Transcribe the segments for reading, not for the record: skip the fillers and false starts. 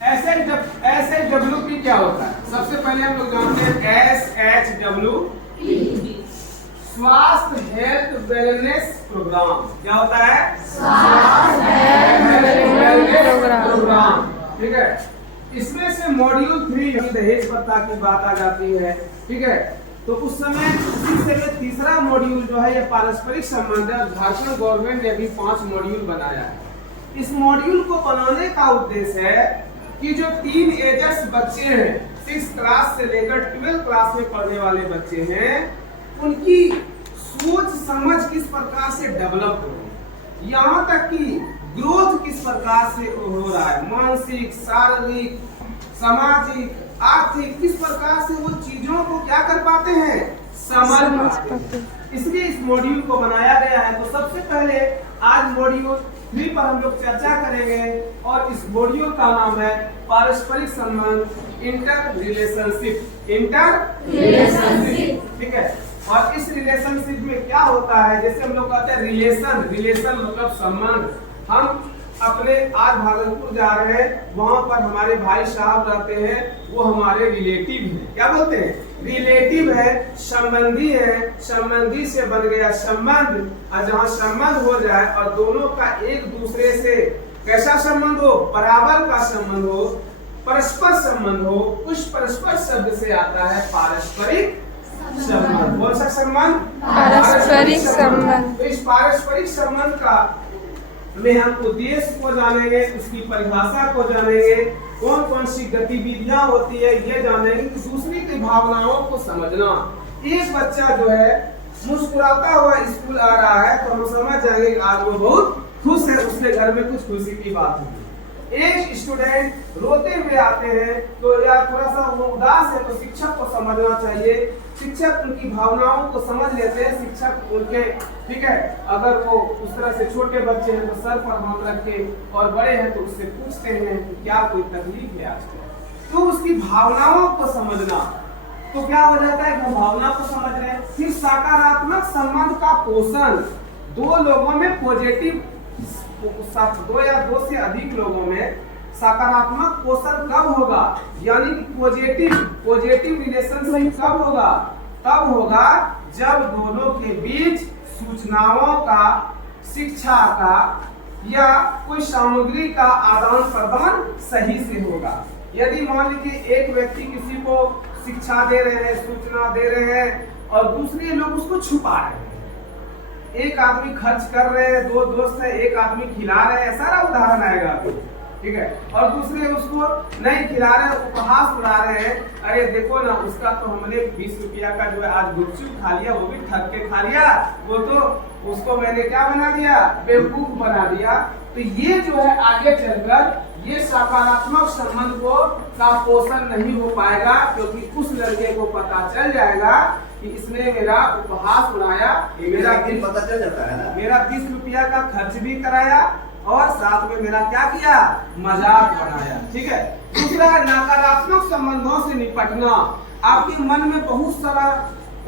SHWP क्या होता है? सबसे पहले हम लोग जानते हैं SHWP, स्वास्थ्य हेल्थ वेलनेस प्रोग्राम। क्या होता है? स्वास्थ्य हेल्थ वेलनेस प्रोग्राम। ठीक है, इसमें से मॉड्यूल 3 दहेज प्रथा की बात आ जाती है। ठीक है, तो उस समय उसी से ये तीसरा मॉड्यूल जो है ये पारस्परिक संबंध है। झारखंड गवर्नमेंट ने भी 5 मॉड्यूल बनाया है। इस मॉड्यूल को बनाने का उद्देश्य है कि जो टीन एजर्स बच्चे हैं, 6 क्लास से लेकर 12 क्लास में पढ़ने वाले बच्चे हैं, उनकी सोच समझ किस प्रकार से डेवलप हो, यहाँ तक कि ग्रोथ किस प्रकार से हो रहा है, मानसिक, शारीरिक, सामाजिक, आर्थिक, किस प्रकार से वो चीजों को क्या कर पाते हैं, समझ पाते हैं। इसलिए इस मॉड्यूल को बनाया गया है। तो सबसे पहले आज मॉड्यूल 3 पर हम लोग चर्चा करेंगे और इस मॉड्यूल का नाम है पारस्परिक संबंध, इंटर रिलेशनशिप। ठीक है, और इस रिलेशनशिप में क्या होता है, जैसे हम लोग कहते हैं रिलेशन मतलब संबंध। हम अपने आज भागलपुर जा रहे हैं, वहां पर हमारे भाई साहब रहते हैं, वो हमारे रिलेटिव हैं। क्या बोलते हैं? रिलेटिव है, संबंधी है, संबंधी से बन गया संबंध। और जहाँ संबंध हो जाए और दोनों का एक दूसरे से कैसा संबंध हो, बराबर का संबंध हो, परस्पर संबंध हो, उस परस्पर शब्द से आता है पारस्परिक संबंध। कौन सा संबंध? पारस्परिक संबंध। तो इस पारस्परिक संबंध का में हम उद्देश्य को जानेंगे, उसकी परिभाषा को जानेंगे, कौन कौन सी गतिविधियां होती है ये जानेंगे, दूसरे की भावनाओं को समझना। एक बच्चा जो है मुस्कुराता हुआ स्कूल आ रहा है तो हम समझ जाएंगे कि आज वो बहुत खुश है, उसके घर में कुछ खुशी की बात होगी। एक स्टूडेंट रोते हुए आते हैं तो यार थोड़ा सा वो उदास है, तो शिक्षक को समझना चाहिए। शिक्षक उनकी भावनाओं को समझ लेते हैं। शिक्षक उनके, ठीक है, अगर वो उस तरह से छोटे बच्चे हैं तो सर पर हाथ रख के, और बड़े हैं तो उससे पूछते हैं कि क्या कोई तकलीफ है आज, तो उसकी भावनाओं को समझना। तो क्या हो जाता है, वो भावना को समझ रहे हैं। फिर सकारात्मक संबंध का पोषण, दो लोगों में पॉजिटिव, 2 या 2 से अधिक लोगों में सकारात्मक पोषण कब होगा, यानी पॉजिटिव रिलेशनशिप कब होगा? तब होगा जब दोनों के बीच सूचनाओं का, शिक्षा का या कोई सामग्री का आदान प्रदान सही से होगा। यदि मान लीजिए एक व्यक्ति किसी को शिक्षा दे रहे हैं, सूचना दे रहे हैं, और दूसरे लोग उसको छुपा रहे हैं। एक आदमी खर्च कर रहे हैं, 2 दोस्त हैं, एक आदमी खिला रहे हैं, सारा उदाहरण आएगा अभी, ठीक है, और दूसरे उसको नहीं खिला रहे, उपहास उड़ा रहे हैं, अरे देखो ना उसका तो हमने 20 रुपया का जो है आज गुपचुप खा लिया, वो भी ठग के खा लिया, वो तो उसको मैंने क्या बना दिया, बेवकूफ बना दिया। तो ये जो है आगे चलकर ये सकारात्मक संबंध को का पोषण नहीं हो पाएगा, क्योंकि उस लड़के को पता चल जाएगा कि इसने मेरा उपहास उड़ाया, मेरा दिन पता चल जाता है ना, मेरा 20 रुपया का खर्च भी कराया और साथ में मेरा क्या किया, मजाक बनाया। ठीक है, दूसरा नकारात्मक संबंधों से निपटना। आपके मन में बहुत सारा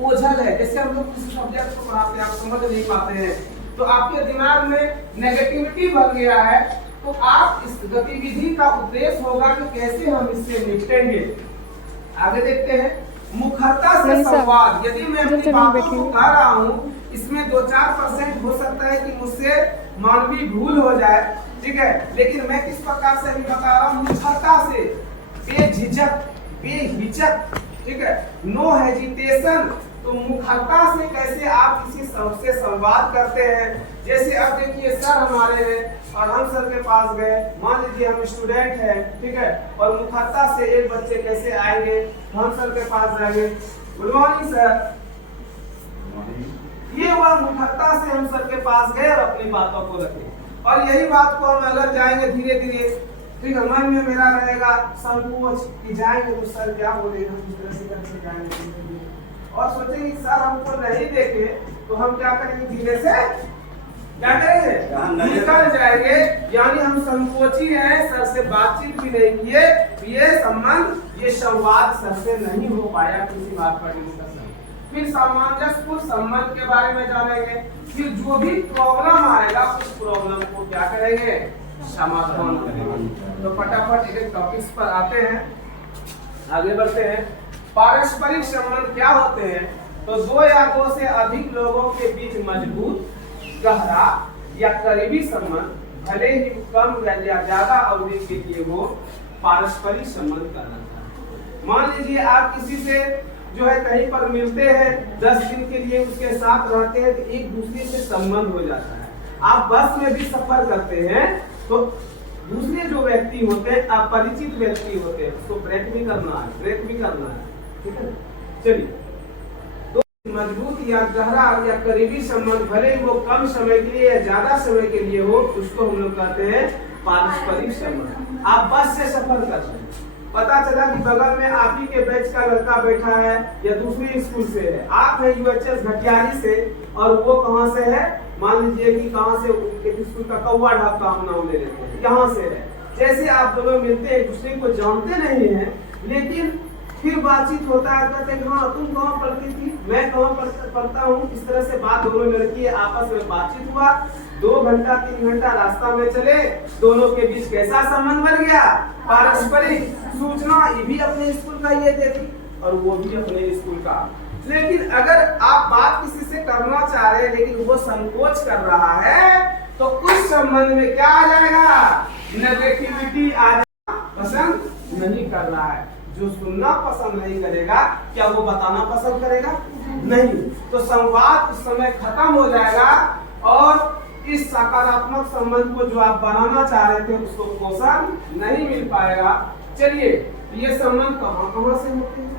ओझल है, जैसे हम लोग किसी सब्जेक्ट को पढ़ाते हैं, आप समझ नहीं पाते हैं, तो आपके दिमाग में नेगेटिविटी भर गया है, तो आप इस गतिविधि का उद्देश्य होगा कि कैसे हम इससे निपटेंगे। आगे देखते हैं, मुखरता से संवाद। यदि मैं अपनी बातों को कह रहा हूँ, इसमें 2-4% हो सकता है कि मुझसे मानवीय भूल हो जाए, ठीक है, लेकिन मैं किस प्रकार से भी बता रहा हूँ, मुखरता से, बेहिचक, ठीक है, नो हेजिटेशन। तो मुखरता से कैसे आप किसी से संवाद करते हैं। जैसे अब देखिए सर हमारे हैं और हम सर के पास गए, मान लीजिए हम स्टूडेंट हैं, ठीक है, और मुखरता से एक बच्चे कैसे आएंगे, हम सर के पास जाएंगे, गुड मॉर्निंग सर, ये हुआ मुखरता से हम सर के पास गए और अपनी बातों को रखे। और यही बात को हम अगर जाएंगे धीरे धीरे, ठीक है, मन में मेरा रहेगा संकोच कि जाएंगे तो सर क्या बोलेगा, किस तरह से करके जाएंगे, और सोचेंगे सर हमको नहीं देखे तो हम क्या करेंगे, धीरे से क्या करेंगे, निकल जाएंगे, यानी हम संकोची हैं, सर से बातचीत भी नहीं किए, ये संबंध, ये संवाद सर से नहीं हो पाया किसी बात पर डिस्कशन। फिर सामंजस्यपूर्ण संबंध के बारे में जानेंगे। फिर जो भी प्रॉब्लम आएगा उस प्रॉब्लम को क्या करेंगे, समाधान करेंगे। तो फटाफट एक टॉपिक्स पर आते हैं, आगे बढ़ते हैं। पारस्परिक संबंध क्या होते हैं? तो दो या दो से अधिक लोगों के बीच मजबूत, गहरा या करीबी संबंध, भले ही कम या ज्यादा अवधि के लिए हो, पारस्परिक संबंध कहलाता है। मान लीजिए आप किसी से जो है कहीं पर मिलते हैं, 10 दिन के लिए उसके साथ रहते हैं, तो एक दूसरे से संबंध हो जाता है। आप बस में भी सफर करते हैं तो दूसरे जो व्यक्ति होते हैं, अपरिचित व्यक्ति होते हैं, उसको ब्रेक भी करना है, ठीक है। चलिए, तो मजबूत या गहरा या करीबी संबंध, भले ही वो कम समय के लिए या ज्यादा समय के लिए हो, उसको हम लोग कहते हैं पारस्परिक संबंध। आप बस से सफर कर रहे हैं, पता चला कि बगल में आप ही के बैच का लड़का बैठा है या दूसरे स्कूल से है, आप है यूएचएस घटियारी से और वो कहाँ से है, मान लीजिए कि कहाँ से, एक स्कूल का कौवा ढाब का हम नाम ले लेते हैं, यहाँ से है। जैसे आप दोनों मिलते हैं, एक दूसरे को जानते नहीं है, लेकिन फिर बातचीत होता है, कहते हैं हाँ तुम कहाँ पढ़ती थी, मैं कहाँ पढ़ता हूँ, इस तरह से बात दोनों लड़की आपस में बातचीत हुआ, 2 घंटा 3 घंटा रास्ता में चले, दोनों के बीच कैसा संबंध बन गया, पारस्परिक। सूचना ये भी अपने स्कूल का ये देती और वो भी अपने स्कूल का। लेकिन अगर आप बात किसी से करना चाह रहे हैं लेकिन वो संकोच कर रहा है, तो उस संबंध में क्या आ जाएगा, नेगेटिविटी आ जाएगा, पसंद नहीं कर रहा है। जो सुनना पसंद नहीं करेगा, क्या वो बताना पसंद करेगा? नहीं। तो संवाद उस समय खत्म हो जाएगा और इस सकारात्मक संबंध को जो आप बनाना चाह रहे थे उसको पोषण नहीं मिल पाएगा। चलिए, ये संबंध कहाँ से होते हैं?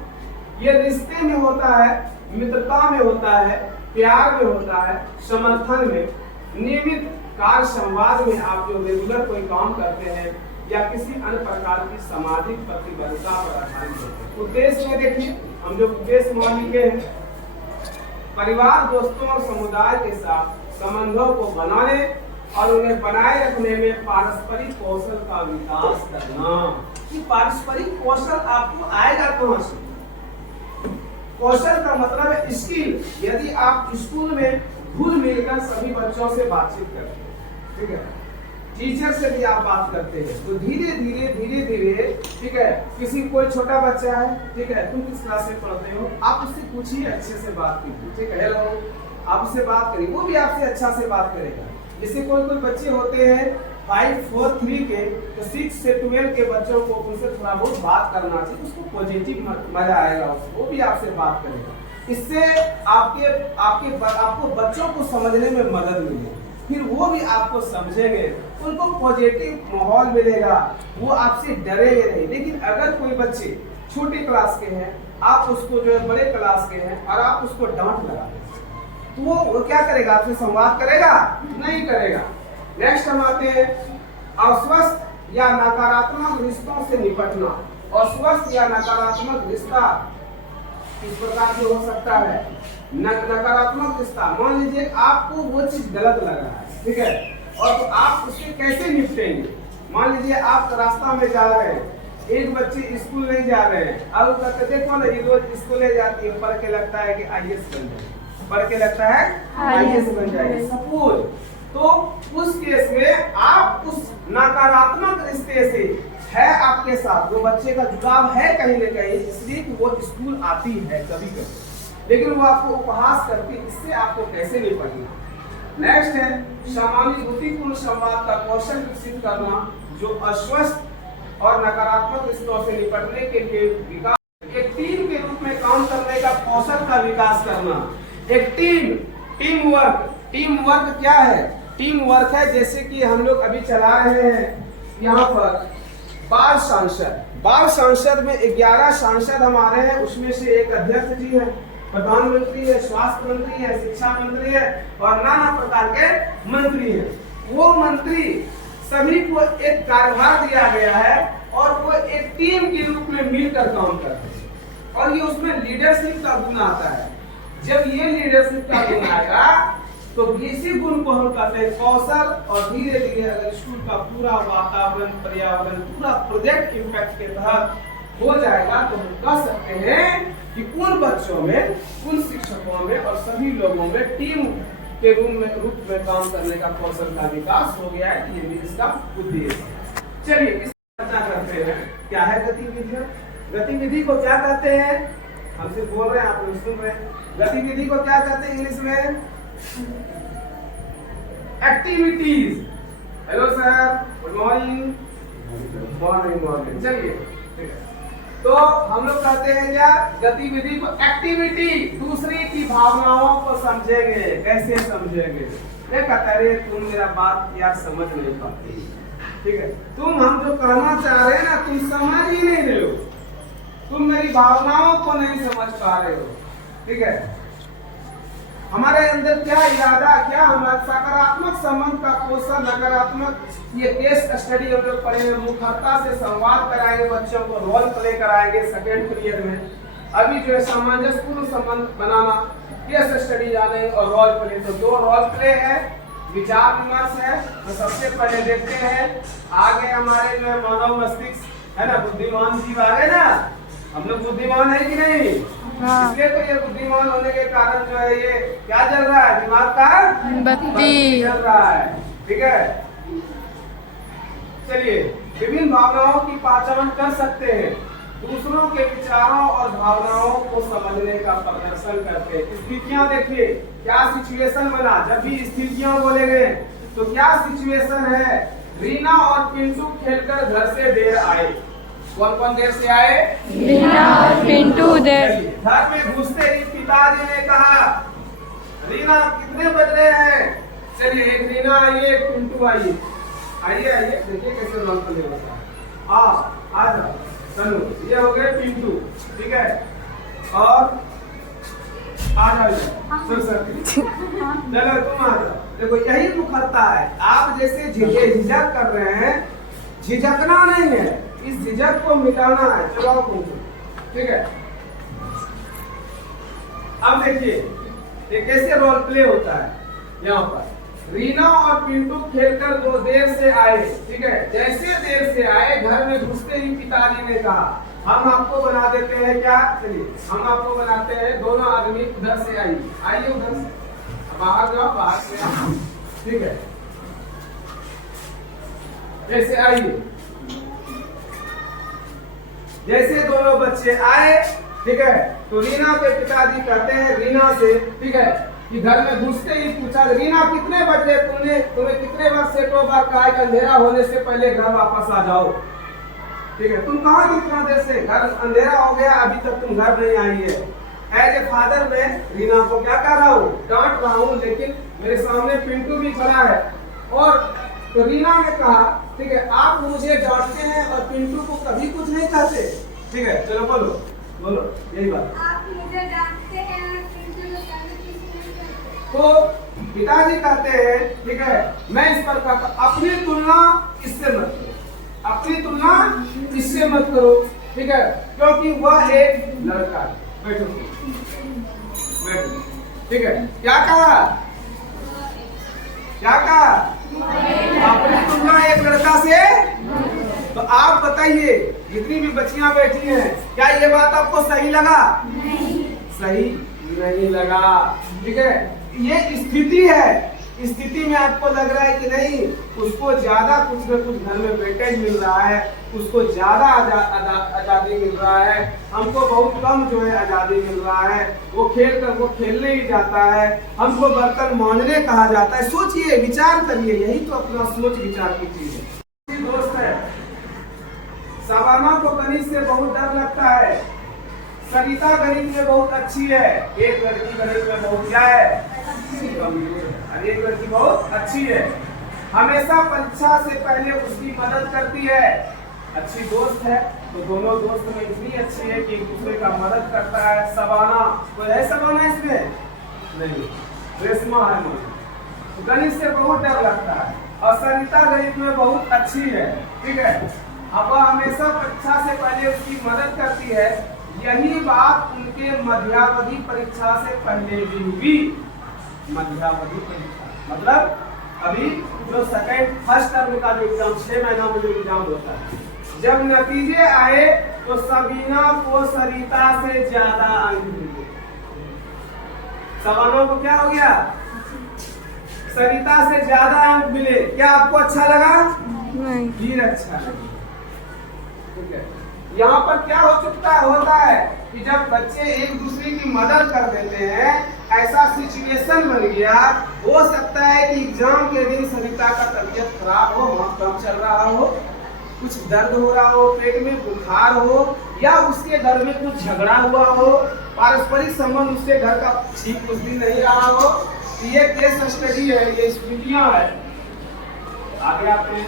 ये रिश्ते में होता है, मित्रता में होता है, प्यार में होता है, समर्थन में, नियमित कार्य संवाद में, आप जो रेगुलर कोई काम करते हैं या किसी अन्य प्रकार की सामाजिक प्रतिबद्धता पर आधारित होते हैं। उद्देश्य में देखिए, हम जो उद्देश्य मान लिखे हैं, परिवार, दोस्तों और समुदाय के साथ संबंधों को बनाने और उन्हें बनाए रखने में पारस्परिक कौशल का विकास करना। कि पारस्परिक कौशल आपको आएगा कहाँ से? कौशल का मतलब है स्किल। यदि आप स्कूल में घुल मिलकर सभी बच्चों से बातचीत करते हैं, ठीक है, टीचर से भी आप बात करते हैं, तो धीरे धीरे, ठीक है, किसी कोई छोटा बच्चा है, ठीक है, तुम किस क्लास में पढ़ते हो, आप उससे पूछिए, अच्छे से बात कीजिए, ठीक है, हेलो, आप उससे बात करिए, वो भी आपसे अच्छा से बात करेगा। जैसे कोई बच्चे होते हैं 5, 4, 3 के, तो 6 से 12 के बच्चों को उनसे थोड़ा बहुत बात करना चाहिए, उसको पॉजिटिव मजा आएगा, वो भी आपसे बात करेगा। इससे आपको बच्चों को समझने में मदद मिलेगी, फिर वो भी आपको समझेंगे, उनको पॉजिटिव माहौल मिलेगा, वो आपसे डरेंगे नहीं। लेकिन अगर कोई बच्चे छोटी क्लास के हैं, आप उसको जो है बड़े क्लास के हैं और आप उसको डांट लगा, तो वो क्या करेगा, आपसे संवाद करेगा? नहीं करेगा। नेक्स्ट हम आते हैं, अस्वस्थ या नकारात्मक रिश्तों से निपटना। अस्वस्थ या नकारात्मक रिश्ता किस प्रकार से हो सकता है? नकारात्मक रिश्ता, मान लीजिए आपको वो चीज गलत लग रहा है, ठीक है, और तो आप उससे कैसे निपटेंगे? मान लीजिए आप रास्ता में जा रहे हैं, एक बच्चे स्कूल नहीं जा रहे हैं, अब कहते देखो ना ये रोज स्कूल जाती है, पढ़ के लगता है कि IAS बन जाएगी, पढ़ के लगता है IAS बन जाएगी सपोज, तो उस केस में आप उस नकारात्मक रिश्ते से है आपके साथ, वो बच्चे का जुड़ाव है कहीं न कहीं, इसलिए कि वो स्कूल आती है कभी कभी, लेकिन वो आपको उपहास करती है, इससे आपको कैसे निपटना? नेक्स्ट है सहानुभूतिपूर्ण संवाद का कौशल विकसित करना, जो अस्वस्थ और नकारात्मक रिश्तों से निपटने के लिए विकास, एक टीम के रूप में काम करने का कौशल का विकास करना। एक टीम वर्क क्या है? टीम वर्क है, जैसे कि हम लोग अभी चला रहे हैं यहाँ पर बाल सांसद में 11 सांसद हमारे हैं, उसमें से एक अध्यक्ष जी है, प्रधानमंत्री है, स्वास्थ्य मंत्री है, शिक्षा मंत्री है और नाना प्रकार के मंत्री हैं। वो मंत्री सभी को एक कार्यभार दिया गया है और वो एक टीम के रूप में मिलकर काम करते हैं और ये उसमें लीडरशिप का गुण आता है। जब ये लीडरशिप का गुण आएगा तो इसी गुण को हम कहते हैं कौशल, और धीरे धीरे अगर स्कूल का पूरा वातावरण, पर्यावरण, पूरा प्रोजेक्ट इम्पैक्ट के तहत हो जाएगा तो हम कह सकते हैं कि उन बच्चों में, उन शिक्षकों में और सभी लोगों में टीम के रूप में काम करने का कौशल का विकास हो गया है। ये भी इसका उद्देश्य है। चलिए चर्चा करते हैं क्या है गतिविधियां। गतिविधि को क्या कहते हैं, हमसे बोल रहे हैं, आप लोग सुन रहे हैं। गतिविधि को क्या कहते हैं इंग्लिश में? Activities. Hello sir, good morning. Morning morning. चलिए ठीक है, तो हम लोग कहते हैं क्या, गतिविधि को एक्टिविटी, दूसरे की भावनाओं को समझेंगे। कैसे समझेंगे? ये कहता है तुम मेरा बात यार समझ नहीं पाते, ठीक है, तुम हम जो कहना चाह रहे हैं ना तुम समझ ही नहीं रहे हो, तुम मेरी भावनाओं को नहीं समझ पा रहे हो, ठीक है। हमारे अंदर क्या इरादा, क्या हमारा सकारात्मक संबंध का पोषण, नकारात्मक, ये केस स्टडी हम लोग पढ़ेंगे, मुखरता से संवाद कराएंगे, बच्चों को रोल प्ले कराएंगे सेकेंड पीरियड में। अभी जो है सामंजस्यपूर्ण संबंध बनाना, केस स्टडी जानेंगे और रोल प्ले। तो 2 रोल प्ले है, विचार विमर्श है। तो सबसे पहले देखते हैं, आगे हमारे जो है मानव मस्तिष्क है ना, बुद्धिमान जीव आ गए ना, हम लोग बुद्धिमान है कि नहीं? इसलिए तो ये बुद्धिमान होने के कारण जो है ये क्या चल रहा है, दिमाग का बत्ती चल रहा है, ठीक है। चलिए, विभिन्न भावनाओं की पहचान कर सकते हैं, दूसरों के विचारों और भावनाओं को समझने का प्रदर्शन करते हैं। स्थितियां देखिए, क्या सिचुएशन बना, जब भी स्थितियां बोलेंगे तो क्या सिचुएशन है। रीना और पिंटू खेलकर घर से देर आए। कौन कौन देर से आए? रीना और पिंटू देर। घर में घुसते ही पिताजी ने कहा, रीना कितने बज रहे हैं? चलिए, एक रीना आइए, एक पिंटू आइए। आइए आइए, देखिए कैसे रोल प्ले होता है। आ जाओ चलो, ये हो गए पिंटू, ठीक है, और आ जाओ सरस्वती, चलो तुम आ जाओ। देखो यही मुखरता है, आप जैसे झिझक कर रहे हैं, झिझकना नहीं है, इस झिझक को मिटाना है। चलो पूछो, ठीक है। अब देखिए ये कैसे रोल प्ले होता है। यहाँ पर रीना और पिंटू खेलकर 2 देर से आए, ठीक है। जैसे देर से आए, घर में घुसते ही पिताजी ने कहा, हम आपको बना देते हैं क्या, चलिए हम आपको बनाते हैं, दोनों आदमी उधर से आइए, आइए उधर से, बाहर जाओ, बाहर से आओ, ठीक है, जैसे आइए। जैसे दोनों बच्चे आए, ठीक है, तो रीना के पिताजी कहते हैं रीना से, ठीक है, कि घर में घुसते ही पूछा, रीना कितने बजे, तुम्हें कितने बार सेटो बार कहा कि अंधेरा होने से पहले घर वापस आ जाओ, ठीक है, तुम कहाँ थी इतना देर से, घर अंधेरा हो गया, अभी तक तुम घर नहीं आई है। एज ए फादर मैं रीना को क्या कर रहा हूँ, डांट रहा हूँ, लेकिन मेरे सामने पिंटू भी खड़ा है। और तो रीना ने कहा, ठीक है, आप मुझे डांटते हैं और पिंटू को कभी कुछ नहीं कहते, ठीक है, चलो बोलो बोलो यही बात। आप मुझे डांटते हैं और पिंटू को कभी कुछ नहीं कहते। तो पिताजी कहते हैं, ठीक है, मैं इस पर कहता, अपनी तुलना इससे मत करो, अपनी तुलना इससे मत करो, ठीक है, क्योंकि वह एक लड़का है। बैठो बैठो, ठीक है। क्या कहा, क्या कहा, अपनी तुलना एक लड़का से। तो आप बताइए, जितनी भी बच्चियां बैठी हैं, क्या ये बात आपको सही लगा? नहीं। सही नहीं लगा, ठीक है। ये स्थिति है, स्थिति में आपको लग रहा है कि नहीं, उसको ज्यादा कुछ न कुछ घर में वेटेज मिल रहा है, उसको ज्यादा आजादी मिल रहा है, हमको बहुत कम जो है आजादी मिल रहा है, वो खेलने ही जाता है, हमको बर्तन मांजने कहा जाता है। सोचिए, विचार करिए, यही तो अपना सोच विचार की चीज है। दोस्त है, सवाना को गणित से बहुत डर लगता है, सरिता गणित में बहुत अच्छी है, एक लड़की गणित में बहुत क्या है, और एक लड़की बहुत अच्छी है, हमेशा परीक्षा से पहले उसकी मदद करती है, अच्छी दोस्त है। तो दोनों दोस्त में इतनी अच्छी है कि एक दूसरे का मदद करता है। सवाना, कोई है सवाना इसमें? नहीं, रेशमा है। तो गणित से बहुत डर लगता है, और सरिता गणित में बहुत अच्छी है, ठीक है। अब वह हमेशा परीक्षा से पहले उसकी मदद करती है। यही बात उनके मध्यावधि परीक्षा से पहले भी हुई। मध्यावधि परीक्षा मतलब अभी जो फर्स्ट टर्म का जो एग्जाम 6 महीना में जो एग्जाम होता है, जब नतीजे आए तो सबीना को सरिता से ज्यादा अंक मिले। सवालों को क्या हो गया, सरिता से ज्यादा अंक मिले। क्या आपको अच्छा लगा? नहीं। फिर अच्छा लगा, यहाँ पर क्या होता है कि जब बच्चे एक दूसरे की मदद कर देते हैं, ऐसा सिचुएशन बन गया, हो सकता है कि एग्जाम के दिन सरिता का तबीयत खराब हो, वहाँ कम चल रहा हो, कुछ दर्द हो रहा हो, पेट में बुखार हो, या उसके घर में कुछ झगड़ा हुआ हो, पारस्परिक संबंध उसके घर का ठीक कुछ भी नहीं रहा हो। ये केस स्टडी है, ये स्टूडियो है। आगे आपने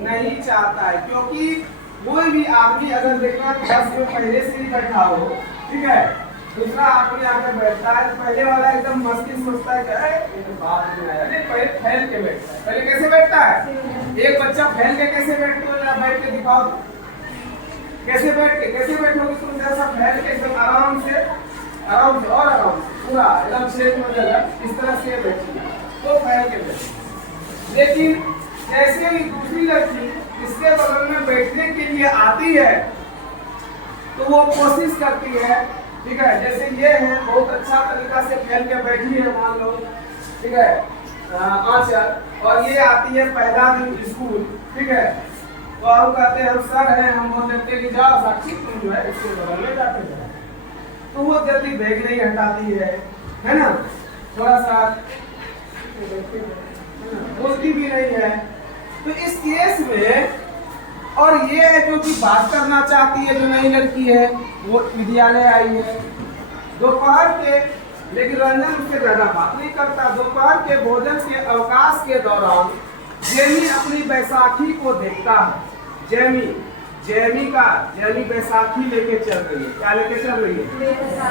नहीं चाहता है, क्योंकि कोई भी आदमी अगर देखना क्लास में पहले से ही बैठा हो, ठीक है, दूसरा आदमी आकर बैठता है तो पहले वाला एकदम मस्ती सोचता है कि बात नहीं आया, पहले फैल के बैठता है। पहले कैसे बैठता है? एक बच्चा फैल के कैसे बैठ के दिखाओ, कैसे बैठोगे तुम? जैसा फैल के एकदम आराम से और आराम से पूरा एकदम शेप में लगा, इस तरह से बैठिए तो फैल के बैठिए। लेकिन जैसे ही दूसरी लड़की इसके बगल में बैठने के लिए आती है तो वो कोशिश करती है, ठीक है, जैसे ये है बहुत अच्छा तरीका से फैल के बैठी है मान लो, ठीक है, आंचल, और ये आती है पहला दिन स्कूल, ठीक है, तो हम कहते हैं हम सर हैं, हम बोल देते कि जाओ साक्षी तुम जो है इसके बगल में जाते जाओ, तो वो जल्दी बैग नहीं हटाती है ना, थोड़ा सा बोलती भी नहीं है। तो इस केस में, और ये जो कि बात करना चाहती है, जो नई लड़की है, वो विद्यालय आई है दोपहर के, लेकिन रंजन उससे ज्यादा बात नहीं करता। दोपहर के भोजन के अवकाश के दौरान जेमी अपनी बैसाखी को देखता है। जेमी बैसाखी लेके चल रही है। क्या लेके चल रही है?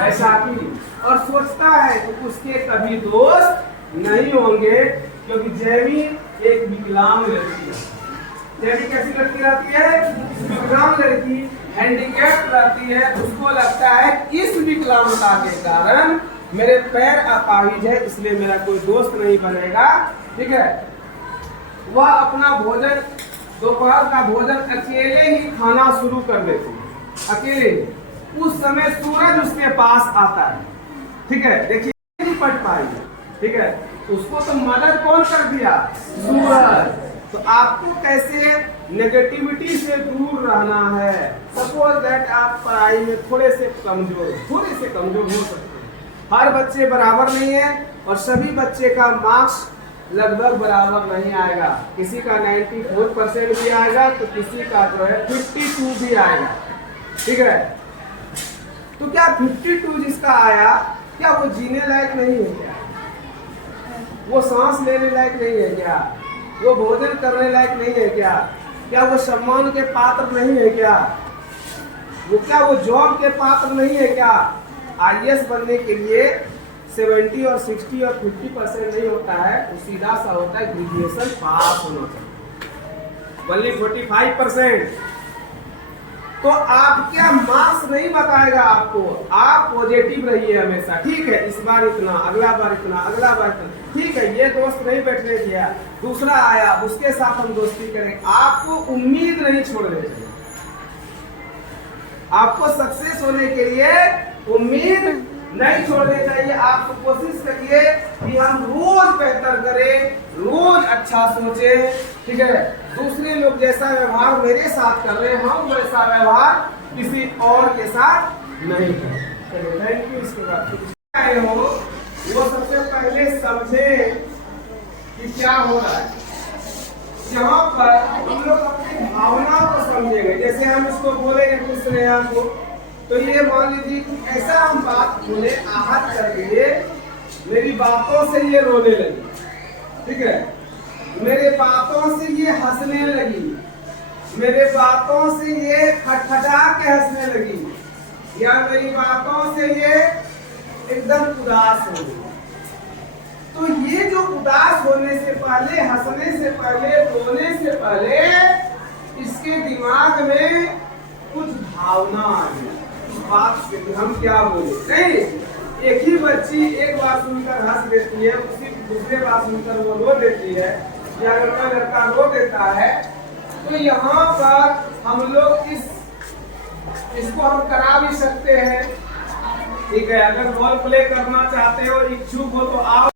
बैसाखी। और सोचता है कि उसके कभी दोस्त नहीं होंगे, क्योंकि जेमी एक विकलांग लड़की है। जेमी कैसी लड़की रहती है? विकलांग लड़की, हैंडीकैप रहती है। उसको लगता है इस विकलांगता के कारण मेरे पैर अपाहिज है, इसलिए मेरा कोई दोस्त नहीं बनेगा, ठीक है। वह अपना भोजन, दोपहर का भोजन अकेले ही खाना शुरू कर देती है, अकेले। उस समय सूरज उसके पास आता है, ठीक है, देखिए नहीं पढ़ पाई, ठीक है, उसको तो मदद कौन कर दिया? सूरज। तो आपको कैसे नेगेटिविटी से दूर रहना है। सपोज दैट आप पढ़ाई में थोड़े से कमजोर हो सकते हैं। हर बच्चे बराबर नहीं है, और सभी बच्चे का मार्क्स लगभग बराबर नहीं आएगा। किसी का 94% भी आएगा, तो किसी का जो है 52 भी आएगा, ठीक है। तो क्या 52 जिसका आया, क्या वो जीने लायक नहीं है क्या? वो सांस लेने लायक नहीं है क्या? वो भोजन करने लायक नहीं है क्या? क्या वो सम्मान के पात्र नहीं है क्या? क्या वो जॉब के पात्र नहीं है क्या? IAS बनने के लिए 70 और 60 और 50% नहीं होता है, वो सीधा सा होता है ग्रेजुएशन पास होना चाहिए, ओनली 45%। तो आप क्या मार्क्स नहीं बताएगा आपको, आप पॉजिटिव रहिए हमेशा, ठीक है। इस बार इतना, अगला बार इतना, अगला बार इतना, ठीक है। ये दोस्त नहीं बैठने दिया, दूसरा आया, उसके साथ हम दोस्ती करेंगे। आपको उम्मीद नहीं छोड़नी चाहिए। आपको सक्सेस होने के लिए उम्मीद नहीं छोड़नी चाहिए। आप कोशिश करिए कि हम रोज बेहतर करें, रोज अच्छा सोचें, ठीक है। दूसरे लोग जैसा व्यवहार मेरे साथ कर रहे हैं, हम वैसा व्यवहार किसी और के साथ नहीं करें। Thank you. इसके बाद आए हो, वो सबसे पहले समझे कि क्या हो रहा है। यहाँ पर हम लोग अपनी भावना को समझेंगे। जैसे हम इसको बोलेंगे कुछ स्नेहा को, तो ये मान लीजिए ऐसा हम बात बोले, आहत कर दिए, मेरी बातों से ये रोने लगी, ठीक है, मेरे बातों से ये हंसने लगी, मेरे बातों से ये खटखटा के हंसने लगी, या मेरी बातों से ये एकदम उदास हो गई। तो ये जो उदास होने से पहले, हंसने से पहले, रोने से पहले इसके दिमाग में कुछ भावना आ गई। बात से हम क्या बोले नहीं। एक ही बच्ची एक बार सुनकर हंस देती है, उसी दूसरे बार सुनकर वो रो देती है, या लड़का रो देता है। तो यहाँ पर हम लोग इसको हम करा भी सकते हैं, ठीक है। अगर बॉल प्ले करना चाहते हो, इच्छुक हो तो आओ।